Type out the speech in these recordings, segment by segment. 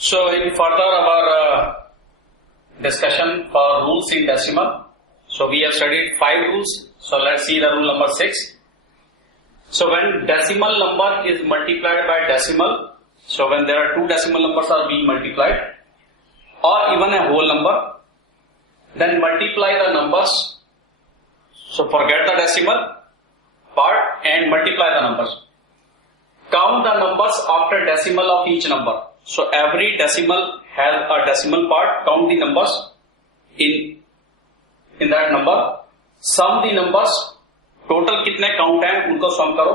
So in further our discussion for rules in decimal. So we have studied 5 rules. So let's see the rule number 6. So when decimal number is multiplied by decimal, so when there are 2 decimal numbers are being multiplied or even a whole number, then multiply the numbers. So forget the decimal part and multiply the numbers. Count the numbers after decimal of each number. So every decimal has a decimal part. Count the numbers in that number. Sum the numbers. Total कितने count हैं उनको sum करो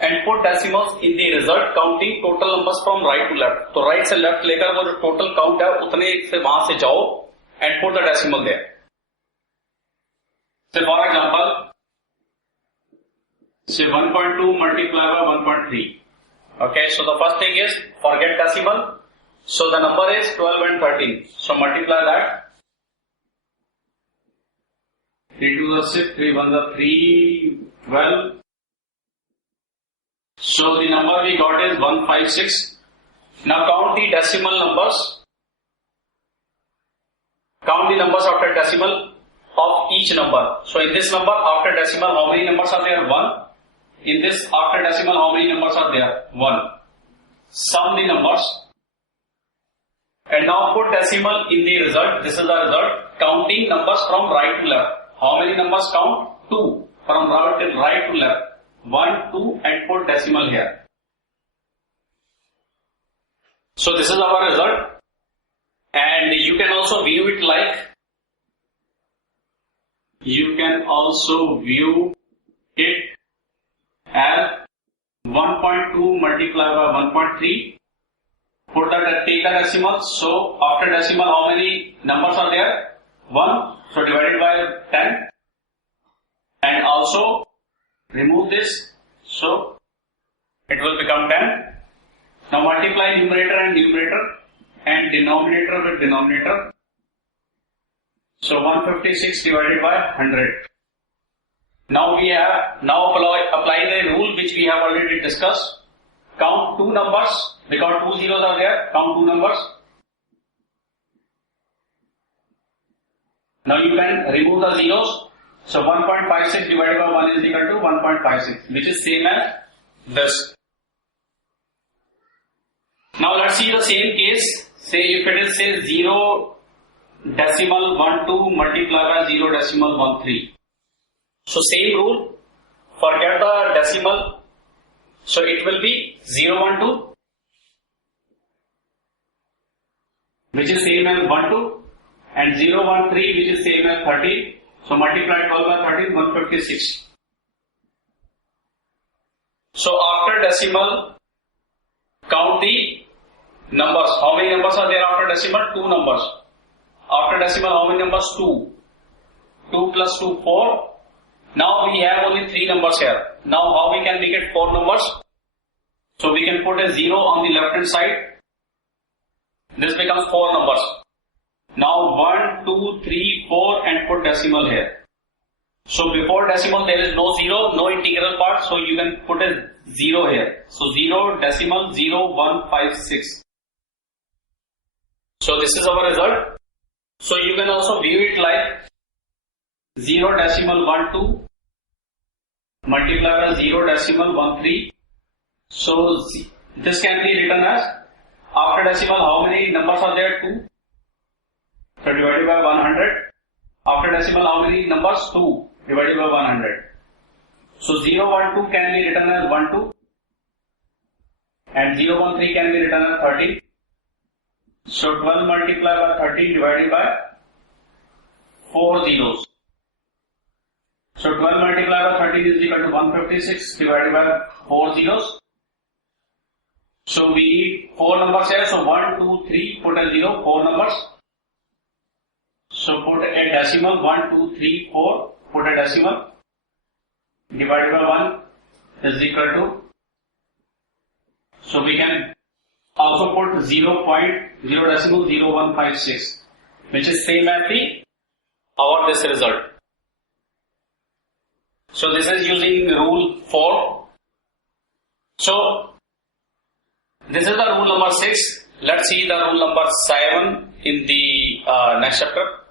and put decimals in the result counting total numbers from right to left. तो right से left लेकर वो जो total count है उतने से वहां से जाओ and put the decimal there. So for example, say 1.2 multiplied by 1.3. Okay, so the first thing is forget decimal. So the number is 12 and 13. So multiply that. 3 to the 6, 3 1 the 3, 12. So the number we got is 156. Now count the decimal numbers. Count the numbers after decimal of each number. So in this number after decimal, how many numbers are there? 1. In this after decimal, how many numbers are there? 1. Sum the numbers. And now put decimal in the result. This is the result. Counting numbers from right to left. How many numbers count? 2. From right to left. 1, 2 and put decimal here. So this is our result. And you can also view it like, you can also view it as 1.2 multiplied by 1.3. Put that, take the decimal. So after decimal, how many numbers are there? 1. So divided by 10. And also remove this. So it will become 10. Now multiply numerator and numerator and denominator with denominator. So 156 divided by 100. Now we have apply the rule which we have already discussed. Count 2 numbers because 2 zeros are there. Count 2 numbers. Now you can remove the zeros. So 1.56 divided by 1 is equal to 1.56, which is same as this. Now let's see the same case. Say if it is say 0 decimal 12 multiplied by 0 decimal 13. So same rule, forget the decimal, so it will be 012, which is same as 12, and 013, which is same as 13. So multiply 12 by 13, 156. So after decimal, count the numbers. How many numbers are there after decimal? 2 numbers. After decimal, how many numbers? 2. 2 plus 2, 4. Now we have only 3 numbers here. Now how we can make it 4 numbers? So we can put a 0 on the left hand side. This becomes 4 numbers. Now 1, 2, 3, 4 and put decimal here. So before decimal there is no 0, no integral part. So you can put a 0 here. So 0 decimal 0, 1, 5, 6. So this is our result. So you can also view it like 0 decimal 12 multiplied by 0 decimal 13. So this can be written as after decimal how many numbers are there? 2. So divided by 100. After decimal how many numbers? 2 divided by 100. So 012 can be written as 12 and 013 can be written as 13. So 12 multiplied by 13 divided by 4 zeros. So 12 multiplied by 13 is equal to 156 divided by 4 zeros. So we need 4 numbers here. So 1, 2, 3, put a 0, 4 numbers. So put a decimal 1, 2, 3, 4, put a decimal. Divided by 1 is equal to. So we can also put 0 decimal 0156, which is same as this result. So this is using rule 4. So this is the rule number 6. Let's see the rule number 7 in the next chapter.